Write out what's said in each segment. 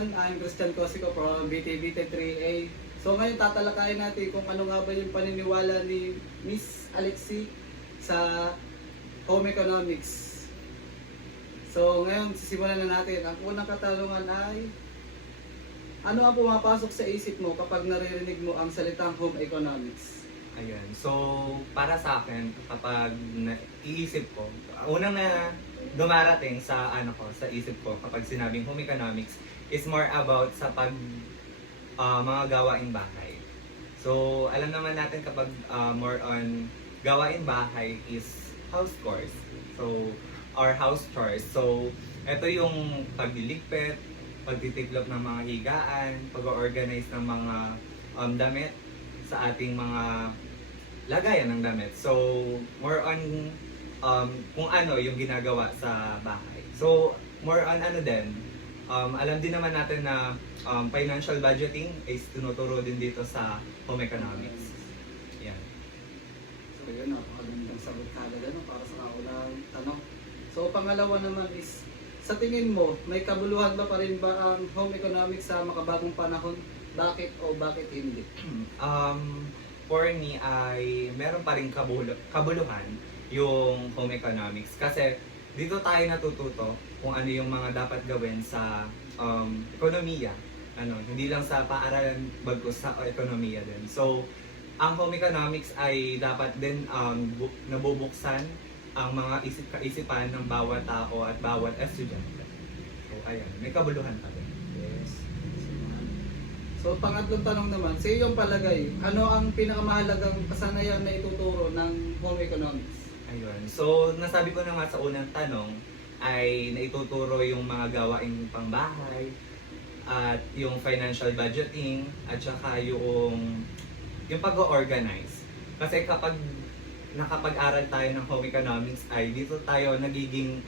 everyone, I'm Christian Cosico from BTBT3A. So ngayon tatalakayin natin kung ano nga ba yung paniniwala ni Miss Alexie sa home economics. So ngayon sisimulan na natin. Ang unang katanungan ay, ano ang pumapasok sa isip mo kapag naririnig mo ang salitang home economics? Ayan. So, para sa akin, kapag naiisip ko, unang na dumarating sa sa isip ko kapag sinabing home economics is more about sa mga gawaing bahay. So, alam naman natin kapag more on gawaing bahay is house chores. So, or house chores. So, ito yung pagliligpit, pagtitiklop ng mga higaan, pag-organize ng mga damit sa ating mga lagayan ng damit. So, more on kung ano yung ginagawa sa bahay. So, more on alam din naman natin na financial budgeting is tinuturo din dito sa home economics. Yan. So yun, napakagandang sagot kagad para sa unang tanong. So pangalawa naman is, sa tingin mo, may kabuluhan ba pa rin ba ang home economics sa makabagong panahon? Bakit o bakit hindi? For me ay meron pa rin kabuluhan yung home economics kasi dito tayo natututo kung ano yung mga dapat gawin sa ekonomiya. Hindi lang sa paaralan bagkus sa ekonomiya din. So, ang home economics ay dapat din nabubuksan ang mga kaisipan ng bawat tao at bawat estudyante. So, ayan, may kabuluhan pa din. Yes. So, pangatlong tanong naman, sa iyong palagay, ano ang pinakamahalagang kasanayan na ituturo ng home economics? Ayun. So, nasabi ko na nga sa unang tanong ay naituturo yung mga gawaing pangbahay at yung financial budgeting at saka yung pag-organize. Kasi kapag nakapag-aral tayo ng home economics ay dito tayo nagiging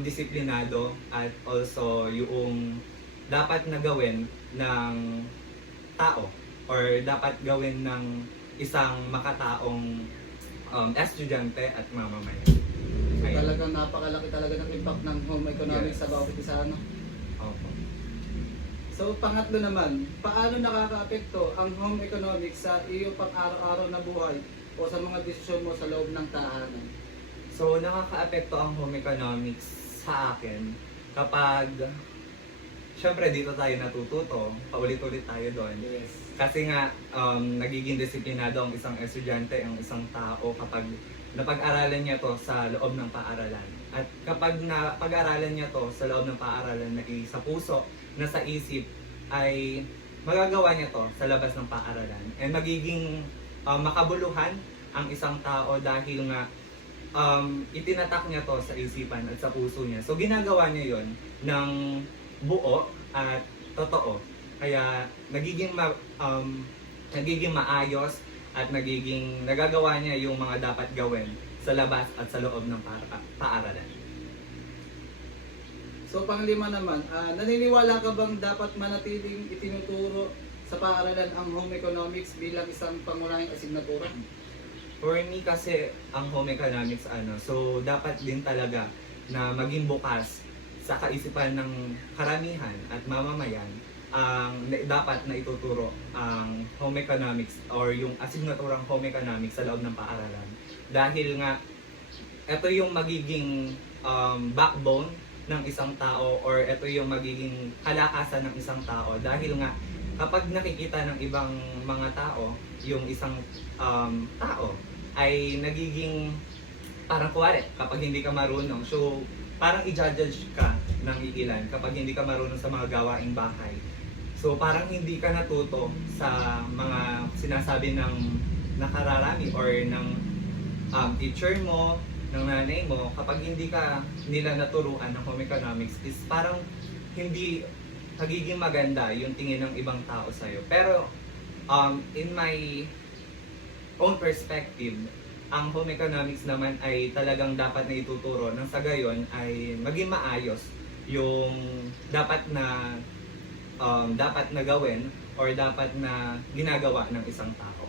disiplinado at also yung dapat na gawin ng tao or dapat gawin ng isang makataong estudyante at mamamayan. So, talagang napakalaki talaga ng impact ng home economics Yes. sa bawat isa, Opo. So, pangatlo naman, paano nakakaapekto ang home economics sa iyong pang-araw-araw na buhay o sa mga desisyon mo sa loob ng tahanan? So, nakakaapekto ang home economics sa akin kapag syempre dito tayo natututo, paulit-ulit tayo doon. Yes. Kasi nga, nagiging disiplinado ang isang estudyante, ang isang tao kapag napag-aralan niya to sa loob ng paaralan. At kapag napag-aralan niya to sa loob ng paaralan na sa puso, na sa isip, ay magagawa niya to sa labas ng paaralan. And magiging makabuluhan ang isang tao dahil nga itinatak niya to sa isipan at sa puso niya. So ginagawa niya yon ng buo at totoo. Kaya nagiging maayos at nagagawa niya yung mga dapat gawin sa labas at sa loob ng paaralan. So, panglima naman, naniniwala ka bang dapat manatiling itinuturo sa paaralan ang home economics bilang isang pangunahing asignatura? For me kasi ang home economics so dapat din talaga na maging bukas sa kaisipan ng karamihan at mamamayan ang dapat na ituturo ang home economics or yung asignaturang home economics sa loob ng paaralan. Dahil nga ito yung magiging backbone ng isang tao or ito yung magiging kalakasan ng isang tao dahil nga kapag nakikita ng ibang mga tao yung isang tao ay nagiging parang kuwari kapag hindi ka marunong, so parang i-judge ka ng iilan kapag hindi ka marunong sa mga gawaing bahay. So parang hindi ka natuto sa mga sinasabi ng nakararami or ng teacher mo, ng nanay mo. Kapag hindi ka nila naturuan ng home economics is parang hindi nagiging maganda yung tingin ng ibang tao sa'yo. Pero in my own perspective, ang home economics naman ay talagang dapat na ituturo nang sa gayon ay maging maayos yung dapat na gawin or dapat na ginagawa ng isang tao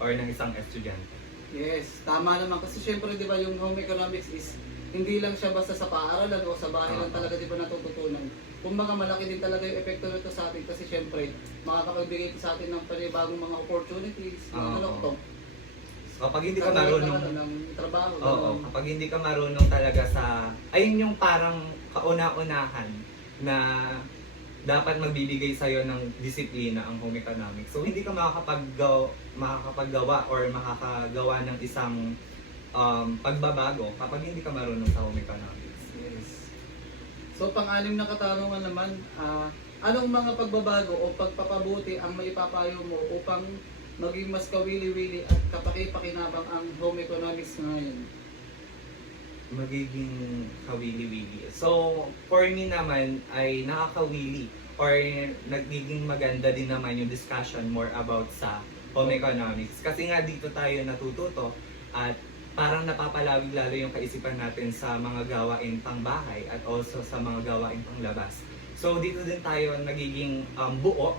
or ng isang estudyante. Yes, tama naman. Kasi syempre, di ba, yung home economics is hindi lang siya basta sa paaralan o sa bahay lang talaga, di ba, natututunan. kumbaga malaki din talaga yung epekto nito sa atin kasi syempre makakapagbigay ito sa atin ng panibagong mga opportunities, mga Oo. ano to. Kapag hindi ka Kagaya marunong, ng trabaho, oo, ganun. kapag hindi ka marunong talaga sa, ayun yung parang kauna-unahan na dapat magbibigay sa'yo ng disiplina ang home economics. So, hindi ka makakapaggawa or makakagawa ng isang pagbabago kapag hindi ka marunong sa home economics. Yes. So, pang-anim na katanungan naman, anong mga pagbabago o pagpapabuti ang maipapayo mo upang maging mas kawili-wili at kapaki-pakinabang ang home economics ngayon? Magiging kawili-wili. So, for me naman ay nakakawili or nagiging maganda din naman yung discussion more about sa home economics. Kasi nga dito tayo natututo at parang napapalawig lalo yung kaisipan natin sa mga gawain pangbahay at also sa mga gawain panglabas. So, dito din tayo nagiging buo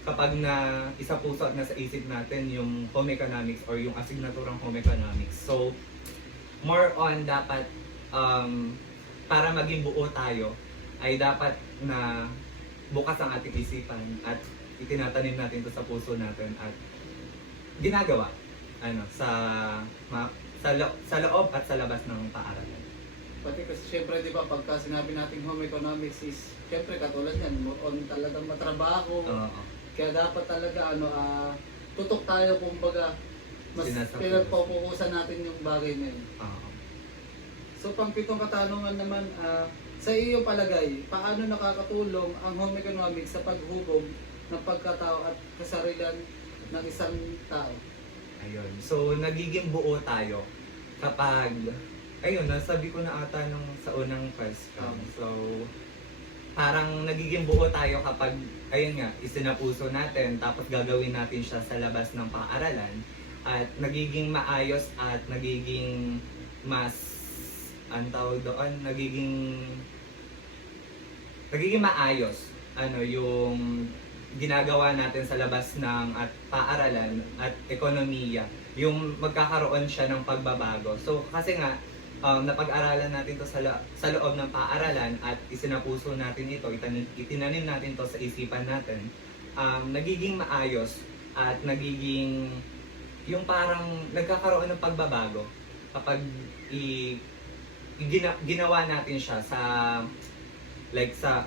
kapag na isa puso at nasa isip natin yung home economics or yung asignaturang home economics. So, more on dapat para maging buo tayo ay dapat na bukas ang ating isipan at itinatanim natin to sa puso natin at ginagawa sa loob at sa labas ng paaralan. Pati kasi syempre, di ba, pagka sinabi nating home economics is, syempre katulad yan, more on talagang matrabaho. Oo. Kaya dapat talaga, tutok tayo, kumbaga, mas Sinasapuso. pinagpupukusan natin yung bagay na yun. Oo. So, pang-pitong katanungan naman, sa iyo palagay, paano nakakatulong ang home economics sa paghubog ng pagkatao at kasarilan ng isang tao? Ayun. So, nagiging buo tayo kapag, ayun, nasabi ko na ata nung sa unang question. So, parang nagiging buo tayo kapag, ayun nga, isinapuso natin, tapos gagawin natin siya sa labas ng paaralan, at nagiging maayos at nagiging mas, ang tawag doon, nagiging maayos, yung ginagawa natin sa labas ng at paaralan at ekonomiya, yung magkakaroon siya ng pagbabago. So kasi nga napag-aralan natin to sa loob ng paaralan at isinapuso natin ito, itinanim natin to sa isipan natin, nagiging maayos at nagiging yung parang nagkakaroon ng pagbabago kapag ginawa natin siya sa like sa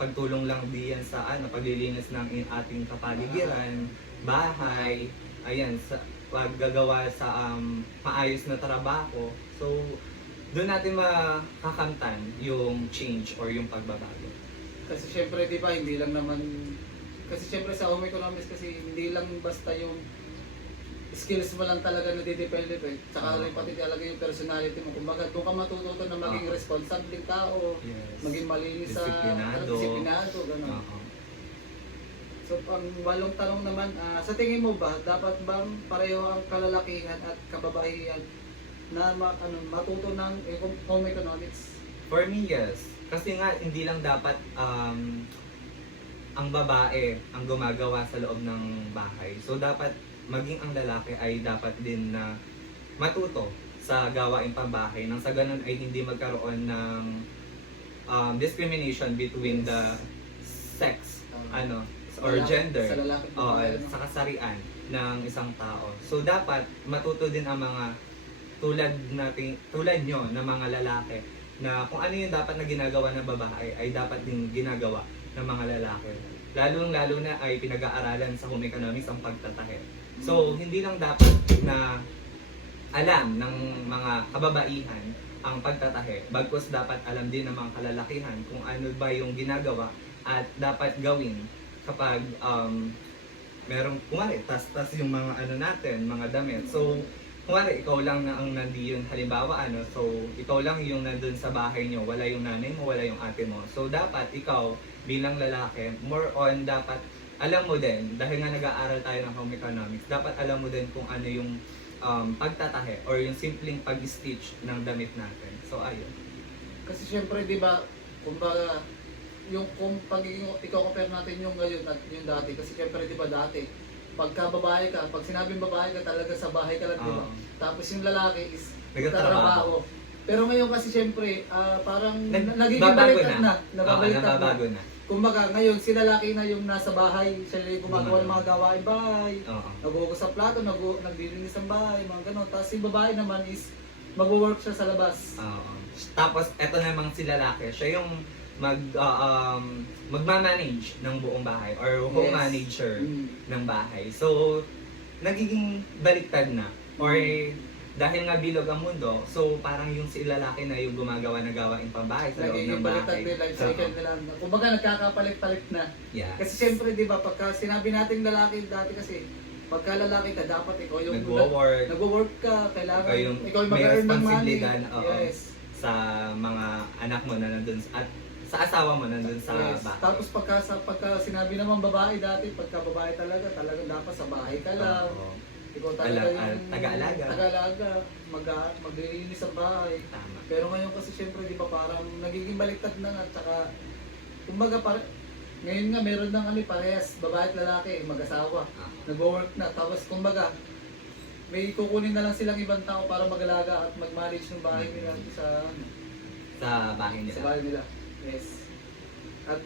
pagtulong lang diyan sa paglilinis ng ating kapaligiran, bahay, ayan, sa paggagawa sa maayos na trabaho. So, doon natin makakamtan yung change or yung pagbabago. Kasi syempre, di ba, hindi lang naman, kasi syempre sa home economics kasi hindi lang basta yung skills mo lang talaga na didevelop eh. Tsaka rin pati talaga yung personality mo. Kumbaga, doon ka matututo na maging responsibleng tao, Yes. maging malinis sa Disiplinado. gano'n. Oo. So, pang walong tanong naman, sa tingin mo ba, dapat bang pareho ang kalalakihan at kababaihan na matuto ng home economics? For me, yes. Kasi nga, hindi lang dapat ang babae ang gumagawa sa loob ng bahay. So, dapat maging ang lalaki ay dapat din na matuto sa gawaing pambahay nang sa ganun ay hindi magkaroon ng discrimination between the sex or gender Sa lalaki at o babae, no? sa kasarian ng isang tao. So dapat matuto din ang mga tulad nyo na mga lalaki na kung ano yung dapat na ginagawa ng babae ay dapat din ginagawa ng mga lalaki. Lalo na ay pinag-aaralan sa home economics ang pagtatahe. So, hindi lang dapat na alam ng mga kababaihan ang pagtatahe, bagkus dapat alam din ng mga kalalakihan kung ano ba yung ginagawa at dapat gawin kapag merong, kumari, tas yung mga natin, mga damit. So, kumari, ikaw lang na ang nandiyon, halimbawa, so, ikaw lang yung nandun sa bahay nyo, wala yung nanay mo, wala yung ate mo. So, dapat ikaw, bilang lalaki, more on dapat alam mo din, dahil nga nag-aaral tayo ng home economics, dapat alam mo din kung ano yung pagtatahe or yung simpleng pag-stitch ng damit natin. So, ayun. Kasi syempre, di ba, kumbaga, yung kung pagiging i-compare natin yung ngayon at yung dati, kasi syempre, di ba, dati, pagka babae ka, pag sinabing babae ka, talaga sa bahay ka lang, di ba? Tapos yung lalaki is Nagtatrabaho. Pero ngayon kasi syempre, parang nagiging Babago baliktad na. Nababaliktad na. nababago na. Kumbaga, ngayon, si lalaki na yung nasa bahay, siya yung gumagawa ng mga gawain bahay, Oo. naghuhugas ng plato, naglilinis ng bahay, mga gano'n. Tapos si babae naman is mag-work siya sa labas. Oo. Tapos, eto namang si lalaki, siya yung magmamanage ng buong bahay or home Yes. manager Mm. ng bahay. So, nagiging baliktad na. Or dahil nga bilog ang mundo, so parang yung si lalaki na yung gumagawa ng gawaing pambahay sa loob Nagiging ng baliktad bahay. din, life cycle nila. Kumbaga, nagkakapalit-palit na. Yeah. Kasi syempre, di ba, pagka sinabi nating lalaki dati kasi, pagka lalaki ka, dapat ikaw yung Nagwo-work, nagwo-work ka, kailangan ikaw yung may mag-earn ng money. responsibilidad, oo, Yes. sa mga anak mo na nandun at sa asawa mo nandun sa Yes. bahay. Tapos pagka sinabi naman babae dati, pagka babae talagang dapat sa bahay ka lang. Oo. Ikaw talaga yung taga-alaga. Taga-alaga, maglilinis sa bahay. Tama. Pero ngayon kasi syempre, di ba, parang nagiging baliktad na nga, tsaka, kumbaga, ngayon nga meron ng parehas, babae at lalaki, mag-asawa, nag-work na, tapos kumbaga, may kukunin na lang silang ibang tao para mag-alaga at mag-manage ng bahay nila Sa bahay nila. sa bahay nila. Yes. At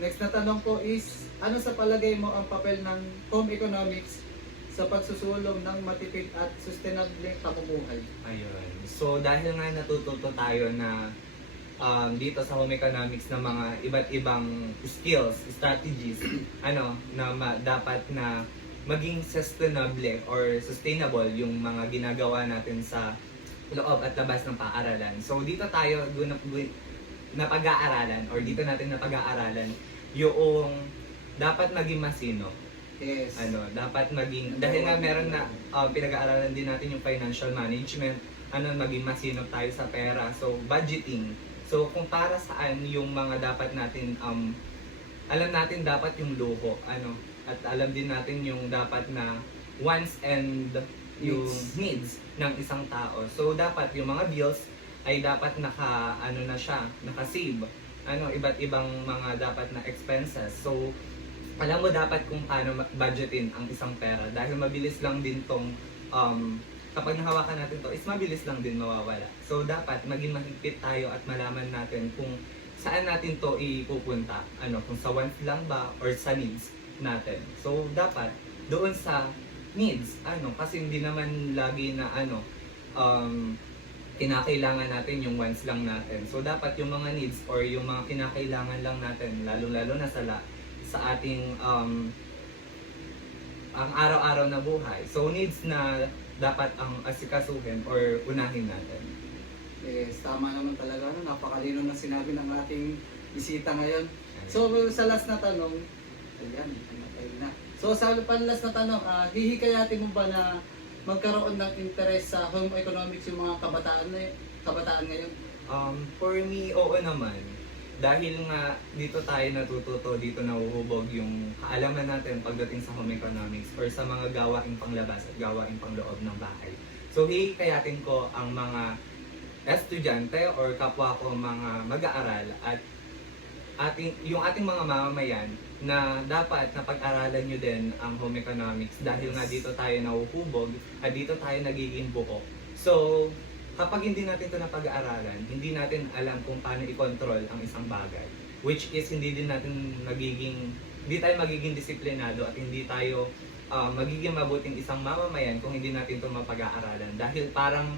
next na tanong ko is, ano sa palagay mo ang papel ng home economics sa pagsusulong ng matipid at sustainable pamumuhay? Ayun. So, dahil nga natututo tayo na dito sa home economics ng mga iba't ibang skills, strategies, dapat na maging sustainable or sustainable yung mga ginagawa natin sa loob at labas ng paaralan. So, dito tayo napag-aaralan or dito natin napag-aaralan yung dapat maging masino. Yes. Dapat maging, dahil nga meron na pinag-aaralan din natin yung financial management, maging masinop tayo sa pera. So, budgeting. So, kung para saan yung mga dapat natin, alam natin dapat yung luho, at alam din natin yung dapat na wants and yung needs ng isang tao. So, dapat yung mga bills ay dapat naka-save. Iba't ibang mga dapat na expenses. So, alam mo dapat kung paano budgetin ang isang pera dahil mabilis lang din tong kapag nahawakan natin to is mabilis lang din mawawala. So dapat maging mahigpit tayo at malaman natin kung saan natin to ipupunta, kung sa wants lang ba or sa needs natin. So dapat doon sa needs, kasi hindi naman lagi na kinakailangan natin yung wants lang natin. So dapat yung mga needs or yung mga kinakailangan lang natin, lalo-lalo na sa ating ang araw-araw na buhay. So needs na dapat ang asikasuhin or unahin natin. Yes, tama naman talaga. Napakalino na sinabi ng ating bisita ngayon. So, sa last na tanong, So, sa last na tanong, hihikayatin mo ba na magkaroon ng interest sa home economics yung mga kabataan ngayon? For me, oo naman. Dahil nga dito tayo natututo, dito nahuhubog yung kaalaman natin pagdating sa home economics or sa mga gawaing panglabas at gawaing pangloob ng bahay. So hihikayatin ko ang mga estudyante or kapwa ko mga mag-aaral at yung ating mga mamamayan na dapat na pag-aralan nyo din ang home economics dahil nga dito tayo nahuhubog at dito tayo nagiging buo. So, kapag hindi natin ito napag-aaralan, hindi natin alam kung paano i-control ang isang bagay. Which is, hindi tayo magiging disiplinado at hindi tayo magiging mabuting isang mamamayan kung hindi natin ito mapag-aaralan. Dahil parang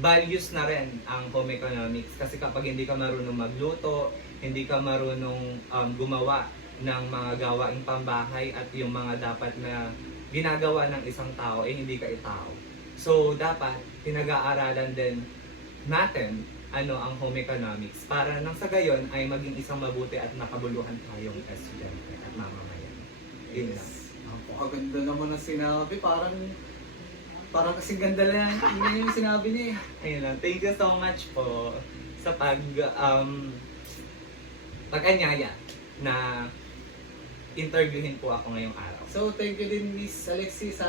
values na rin ang home economics. Kasi kapag hindi ka marunong magluto, hindi ka marunong gumawa ng mga gawaing pambahay at yung mga dapat na ginagawa ng isang tao, hindi ka itao. So, dapat pinag-aaralan din natin ang home economics para nang sa gayon ay maging isang mabuti at nakabuluhan tayong estudyante at mamamayan. Yun lang. Napakaganda naman ang sinabi. Parang kasing ganda lang yung sinabi niya. Ayun lang. Thank you so much po sa pag-anyaya na interviewin po ako ngayong araw. So, thank you din Miss Alexi sa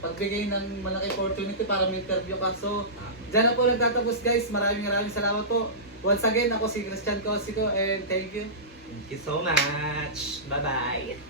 pagbigay ng malaking opportunity para ma-interview ka. So, dyan na po nagtatapos guys. Maraming salamat po. Once again, ako si Christian Cosico and thank you. Thank you so much. Bye-bye.